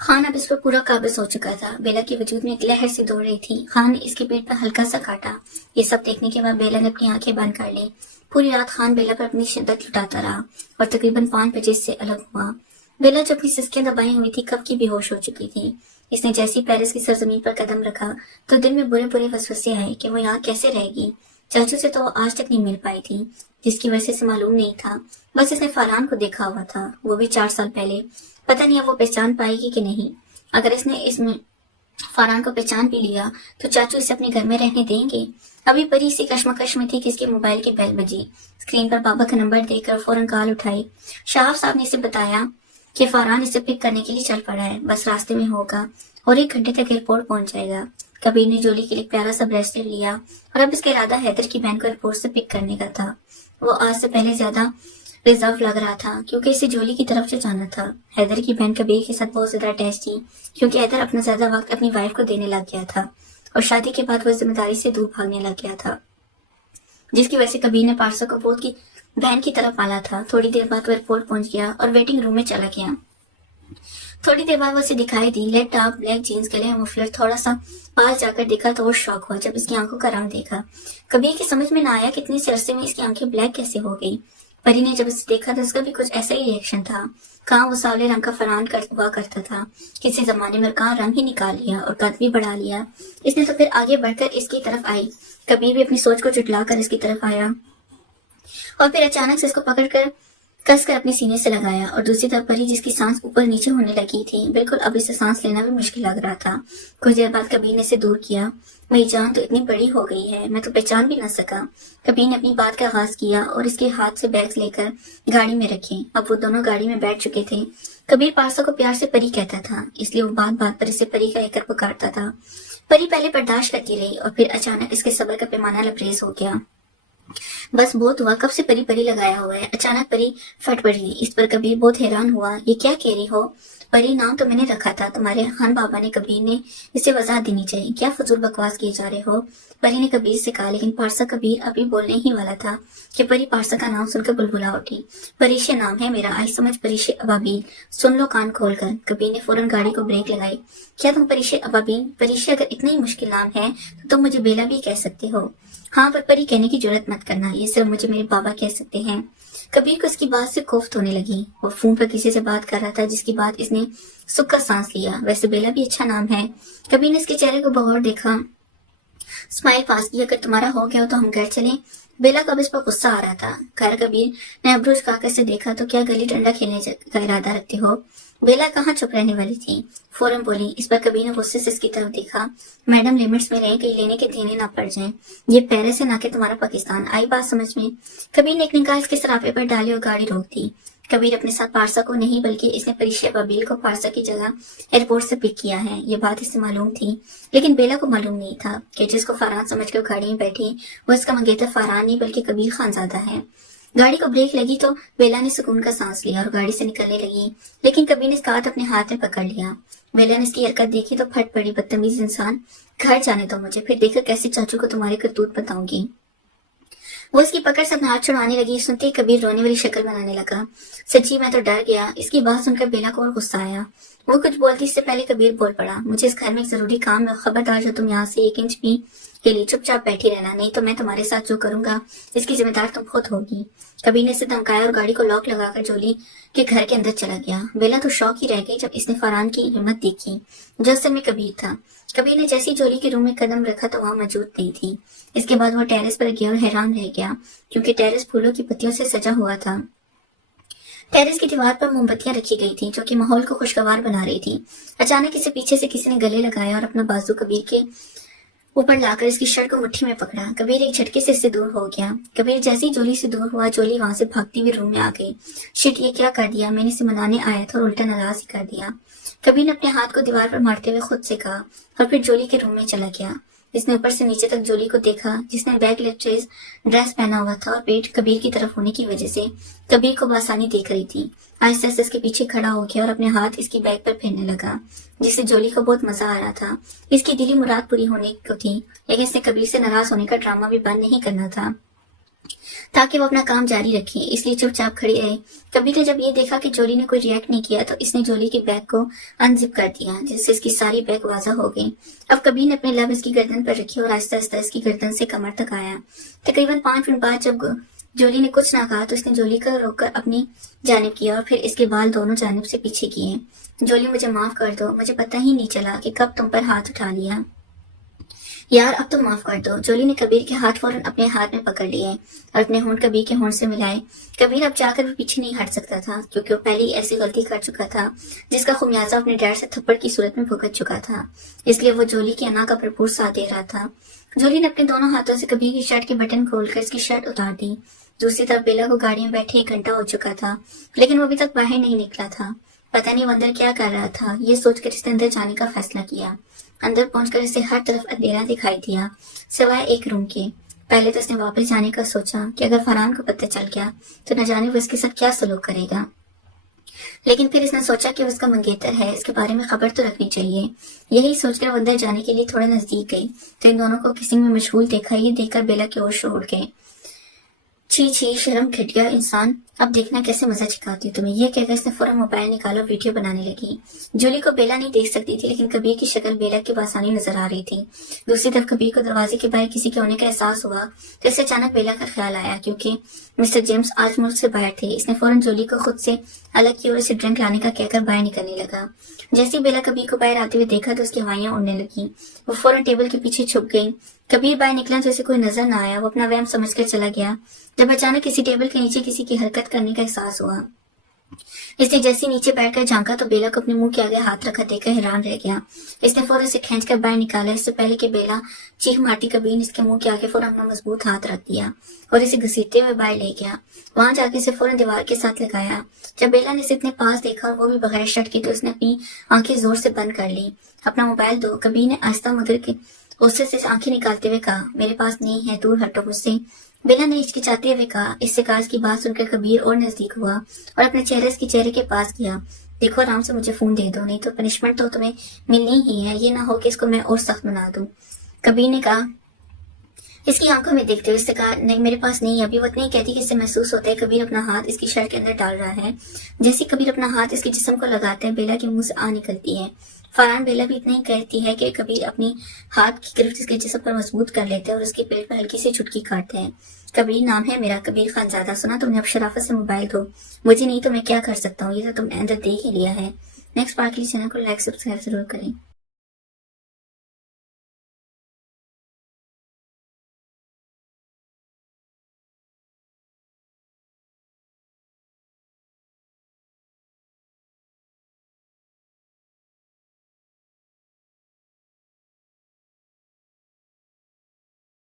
खान अब इस पर पूरा काबिज हो चुका था। बेला के वजूद में एक लहर सी दौड़ रही थी। खान ने इसके पेट पर हल्का सा काटा। ये सब देखने के बाद बेला ने अपनी आंखें बंद कर ली। पूरी रात खान बेला पर अपनी शिद्दत लुटाता रहा और तकरीबन 5 बजे इससे अलग हुआ। बेला जो अपनी सिसकियां दबाई हुई थी कब की बेहोश हो चुकी थी। इसने जैसे ही पेरिस की सरजमीन पर कदम रखा तो दिल में बुरे बुरे वसवसे आए कि वो यहाँ कैसे रहेगी। चाचू से तो वो आज तक नहीं मिल पाई थी, जिसकी वजह से मालूम नहीं था। बस इसने फरहान को देखा हुआ था, वो भी 4 साल पहले। पता नहीं अब वो पहचान पाएगी कि नहीं। अगर इसने इसमें फरहान को पहचान भी लिया तो चाचू इसे अपने घर में रहने देंगे। अभी परी इसी कश्मकश में थी कि इसके मोबाइल की बेल बजी। स्क्रीन पर बाबा का नंबर देखकर फौरन कॉल उठाई। शहाब साहब ने इसे बताया कि फरहान इसे पिक करने के लिए चल पड़ा है, बस रास्ते में होगा और 1 घंटे तक एयरपोर्ट पहुंच जाएगा। कबीर ने जोली के लिए प्यारा सा ब्रेसलेट लिया और अब इसका इरादा हैदर की बहन को एयरपोर्ट से पिक करने का था। वो आज से पहले ज्यादा रिजर्व लग रहा था क्योंकि इसे जोली की तरफ से जाना था। हैदर की बहन कबीर के साथ बहुत ज्यादा अटैच थी क्योंकि हैदर अपना ज्यादा वक्त अपनी वाइफ को देने लग गया था और शादी के बाद वो जिम्मेदारी से दूर भागने लग गया था, जिसकी वजह से कबीर ने पारसा को बहुत की बहन की तरफ पाला था। थोड़ी देर बाद वो एयरपोर्ट पहुंच गया और वेटिंग रूम में चला गया। थोड़ी देर बाद वो उसे दिखाई दी। रेड टॉप, ब्लैक जीन्स, गले में मफलर। थोड़ा सा पास जाकर देखा तो वो शॉक हुआ जब इसकी आंखों का रंग देखा। कबीर की समझ में ना आया कितने से अरसे में इसकी आंखें ब्लैक कैसे हो गई। परी ने जब इसे देखा तो उसका भी कुछ ऐसा ही रिएक्शन था। कहाँ वो सावले रंग का फरहान हुआ करता था, किसी जमाने में कहाँ रंग ही निकाल लिया और कद भी बढ़ा लिया। इसने तो फिर आगे बढ़कर इसकी तरफ आई। कबीर भी अपनी सोच को जुटलाकर इसकी तरफ आया और फिर अचानक से इसको पकड़कर कसकर अपने सीने से लगाया। और दूसरी तरफ परी, जिसकी सांस ऊपर नीचे होने लगी थी, बिल्कुल अब इसे सांस लेना भी मुश्किल लग रहा था। कुछ देर बाद कबीर ने इसे दूर किया। मेरी जान तो इतनी बड़ी हो गई है, मैं तो पहचान भी न सका। कबीर ने अपनी बात का आगाज किया और इसके हाथ से बैग्स लेकर गाड़ी में रखे। अब वो दोनों गाड़ी में बैठ चुके थे। कबीर पारसा को प्यार से परी कहता था, इसलिए वो बात बात पर इसे परी कहकर पुकारता था। परी पहले बर्दाश्त करती रही और फिर अचानक इसके सब्र का पैमाना लबरेज हो गया। बस बहुत हुआ, कब से परी परी लगाया हुआ है। अचानक परी फट पड़ी। इस पर कबीर बहुत हैरान हुआ। ये क्या कह रही हो? परी, नाम तो मैंने रखा था तुम्हारे खान बाबा ने। कबीर ने इसे वजाहत देनी चाहिए। क्या फजूल बकवास किए जा रहे हो? परी ने कबीर से कहा। लेकिन पारसा कबीर अभी बोलने ही वाला था कि परी पारसा का नाम सुनकर बुलबुला उठी। परीशे नाम है मेरा, आई समझ परीशे अबाबील। सुन लो कान खोलकर। कबीर ने फौरन गाड़ी को ब्रेक लगाई। क्या तुम परीशे अबाबील? परीशे अगर इतना ही मुश्किल नाम है तो तुम मुझे बेला भी कह सकते हो। हाँ, पर परी कहने की जरूरत मत करना, ये सिर्फ मुझे मेरे बाबा कह सकते हैं। कबीर को उसकी बात से कोफ्त होने लगी। वो फोन पर किसी से बात कर रहा था, जिसकी बात इसने सुख का सांस लिया। वैसे बेला भी अच्छा नाम है। कबीर ने इसके चेहरे को बगौर देखा, स्माइल पास की। अगर तुम्हारा हो गया हो तो हम घर चलें। बेला को अब इस पर गुस्सा आ रहा था। खैर, कबीर ने अबरूज काका से देखा तो क्या गली डंडा खेलने का इरादा रखते हो? बेला कहाँ चुप रहने वाली थी, फौरन बोली। इस पर कबीर ने गुस्से से इसकी तरफ देखा। मैडम, लिमिट्स में रहे, कहीं लेने के देने ना पड़ जाएं। ये पेरिस है ना कि तुम्हारा पाकिस्तान। आई बात समझ में? कबीर ने एक निगाह इसके सराफे पर डाली और गाड़ी रोक दी। कबीर अपने साथ पारसा को नहीं बल्कि इसने परीशे अबाबील को पारसा की जगह एयरपोर्ट से पिक किया है। ये बात इससे मालूम थी, लेकिन बेला को मालूम नहीं था कि जिसको फरहान समझकर गाड़ी में बैठी वो इसका मंगेतर फरहान नहीं बल्कि कबीर खानजादा है। गाड़ी को ब्रेक लगी तो बेला ने सुकून का सांस लिया और गाड़ी से निकलने लगी, लेकिन कबीर ने इसका हाथ अपने हाथ में पकड़ लिया। बेला ने इसकी हरकत देखी तो फट पड़ी। बदतमीज इंसान, घर जाने दो मुझे, फिर देखकर कैसे चाचू को तुम्हारे करतूत बताऊंगी। वो इसकी पकड़ से अपना हाथ छुड़ाने लगी। सुनते ही कबीर रोने वाली शक्ल बनाने लगा। सच्ची मैं तो डर गया। इसकी बात सुनकर बेला को और गुस्सा आया। वो कुछ बोलती इससे पहले कबीर बोल पड़ा। मुझे इस घर में एक जरूरी काम है, खबरदार जो तुम यहाँ से 1 इंच भी के लिए चुपचाप बैठी रहना, नहीं तो मैं तुम्हारे साथ जो करूंगा इसकी जिम्मेदार तुम खुद होगी। कबीर ने इसे धमकाया और गाड़ी को लॉक लगाकर जोली के घर के अंदर चला गया। बेला तो शौक ही रह गई जब इसने फरहान की हिम्मत देखी, जो असल में कबीर था। कबीर ने जैसी जोली के रूम में कदम रखा तो वहां मौजूद नहीं थी। इसके बाद वो टेरेस पर गया और हैरान रह गया क्योंकि टेरेस फूलों की पत्तियों से सजा हुआ था। टेरेस की दीवार पर मोमबत्तियां रखी गई थी जो कि माहौल को खुशगवार बना रही थी। अचानक इसे पीछे से किसी ने गले लगाया और अपना बाजू कबीर के ऊपर लाकर इसकी शर्ट को मुट्ठी में पकड़ा। कबीर एक झटके से इससे दूर हो गया। कबीर जैसे ही जोली से दूर हुआ, जोली वहां से भागती हुई रूम में आ गई। शिट, ये क्या कर दिया? मैंने इसे मनाने आया था और उल्टा नाराज ही कर दिया। कबीर ने अपने हाथ को दीवार पर मारते हुए खुद से कहा और फिर जोली के रूम में चला गया। इसने ऊपर से नीचे तक जोली को देखा, जिसने बैक लेग ड्रेस पहना हुआ था और पेट कबीर की तरफ होने की वजह से कबीर को बआसानी देख रही थी। आहिस्ते आहिस्ते इसके पीछे खड़ा हो गया और अपने हाथ इसकी बैक पर फेरने लगा, जिससे जोली को बहुत मजा आ रहा था। इसकी दिली मुराद पूरी होने को थी, लेकिन इसने कबीर से नाराज होने का ड्रामा भी बंद नहीं करना था। تاکہ وہ اپنا کام جاری رکھے، اس لیے چپ چاپ کھڑی رہے۔ کبیر نے جب یہ دیکھا کہ جولی نے کوئی ریئیکٹ نہیں کیا تو اس نے جولی کے بیگ کو انزپ کر دیا، جس سے اس کی ساری بیگ واضح ہو گئی۔ اب کبیر نے اپنے لب اس کی گردن پر رکھی اور آہستہ آہستہ اس کی گردن سے کمر تک آیا۔ تقریباً 5 منٹ بعد جب جولی نے کچھ نہ کہا تو اس نے جولی کو روک کر اپنی جانب کیا اور پھر اس کے بال دونوں جانب سے پیچھے کیے۔ جولی مجھے معاف کر دو، مجھے پتہ ہی نہیں چلا کہ کب تم پر ہاتھ اٹھا لیا۔ یار اب تو معاف کر دو۔ جولی نے کبیر کے ہاتھ فوراً اپنے ہاتھ میں پکڑ لیے اور اپنے ہونٹ کبیر کے ہونٹ سے ملائے۔ کبیر اب چاہ کر بھی پیچھے نہیں ہٹ سکتا تھا کیونکہ وہ پہلے ہی ایسی غلطی کر چکا تھا جس کا خمیازہ اپنے ڈیڈ سے تھپڑ کی صورت میں بھگت چکا تھا، اس لیے وہ جولی کی انا کا بھرپور ساتھ دے رہا تھا۔ جولی نے اپنے دونوں ہاتھوں سے کبیر کی شرٹ کے بٹن کھول کر اس کی شرٹ اتار دی۔ دوسری طرف بیلا کو گاڑی میں بیٹھے 1 گھنٹہ ہو چکا تھا لیکن وہ ابھی تک باہر نہیں نکلا تھا۔ پتہ نہیں وہ اندر کیا کر رہا تھا، یہ سوچ کر اس نے اندر جانے کا فیصلہ کیا۔ اندر پہنچ کر اسے ہر طرف اندھیرا دکھائی دیا سوائے ایک روم کے۔ پہلے تو اس نے واپس جانے کا سوچا کہ اگر فرحان کو پتہ چل گیا تو نہ جانے وہ اس کے ساتھ کیا سلوک کرے گا، لیکن پھر اس نے سوچا کہ وہ اس کا منگیتر ہے، اس کے بارے میں خبر تو رکھنی چاہیے۔ یہی سوچ کر وہ اندر جانے کے لیے تھوڑا نزدیک گئی تو ان دونوں کو کسی میں مشغول دیکھا۔ یہ دیکھ کر بیلا کے ہوش اڑ گئے۔ چھی چھی، شرم گھٹیا انسان، اب دیکھنا کیسے مزہ چکھاتی ہوں تمہیں، یہ کہہ کر اس نے فوراً موبائل نکالا اور ویڈیو بنانے لگی۔ جولی کو بیلا نہیں دیکھ سکتی تھی لیکن کبیر کی شکل بیلا کی بآسانی نظر آ رہی تھی۔ دوسری طرف کبیر کو دروازے کے باہر کسی کے ہونے کا احساس ہوا تو اسے اچانک بیلا کا خیال آیا کیونکہ مسٹر جیمز آج ملک سے باہر تھے۔ اس نے فوراً جولی کو خود سے الگ کیا اور اسے ڈرنک لانے کا کہہ کر باہر نکلنے لگا۔ جیسے ہی بیلا کبیر کو باہر آتے ہوئے دیکھا تو اس کی ہوائیاں اڑنے لگیں۔ وہ فوراً ٹیبل کے پیچھے چھپ گئی۔ کبیر باہر نکلا تو اسے کوئی نظر نہ آیا، وہ اپنا وہم سمجھ کر چلا گیا جب اچانک کسی ٹیبل کے نیچے کسی کی حرکت کرنے کا احساس ہوا۔ اس نے جیسے نیچے بیٹھ کر جھانکا تو بیلا کو اپنے منہ کے آگے ہاتھ رکھا دیکھ کر حیران رہ گیا۔ اس نے فوراً اسے کھینچ کر باہر نکالا۔ اس سے پہلے کہ بیلا چیخ مارتی کبیر نے اس کے منہ کے آگے فوراً اپنا مضبوط ہاتھ رکھ دیا اور اسے گھسیٹتے ہوئے باہر لے گیا۔ وہاں جا کے اسے فوراً دیوار کے ساتھ لگایا۔ جب بیلا نے اسے اتنے پاس دیکھا اور وہ بھی بغیر شرٹ کی تو اس نے اپنی آنکھیں زور سے بند کر لی۔ اپنا موبائل دو، کبیر نے آہستہ مگر کے غصے سے آنکھیں نکالتے ہوئے کہا۔ میرے پاس نہیں ہے، دور ہٹو مجھ سے، بیلا نے ہچکچاتے ہوئے کہا۔ اس سے کاز کی بات سن کر کبیر اور نزدیک ہوا اور اپنے چہرے اس کے چہرے کے پاس کیا۔ دیکھو آرام سے مجھے فون دے دو، نہیں تو پنشمنٹ تو تمہیں ملنی ہی ہے، یہ نہ ہو کہ اس کو میں اور سخت بنا دوں۔ کبیر نے کہا اس کی آنکھوں میں دیکھتے ہوئے اس سے کہا نہیں میرے پاس نہیں ہے۔ ابھی وہ اتنی کہتی کہ اس سے محسوس ہوتا ہے کبیر اپنا ہاتھ اس کی شرٹ کے اندر ڈال رہا ہے۔ جیسے کبیر اپنا ہاتھ اس کے جسم کو لگاتا ہے بیلا کے منہ سے آ نکلتی ہے۔ فرحان بیلا بھی اتنا ہی کہتی ہے کہ کبیر اپنی ہاتھ کی گرفت اس کے جسم پر مضبوط کر لیتا ہے اور اس کے پیٹ پر ہلکی سی چٹکی کاٹتا ہے۔ کبیر نام ہے میرا، کبیر خان زادہ، سنا تم نے، اب شرافت سے موبائل دو مجھے، نہیں تو میں کیا کر سکتا ہوں، یہ تو تم نے اندر دیکھ ہی لیا ہے۔ نیکسٹ پارٹ کے لیے چینل کو لائک سبسکرائب ضرور کریں۔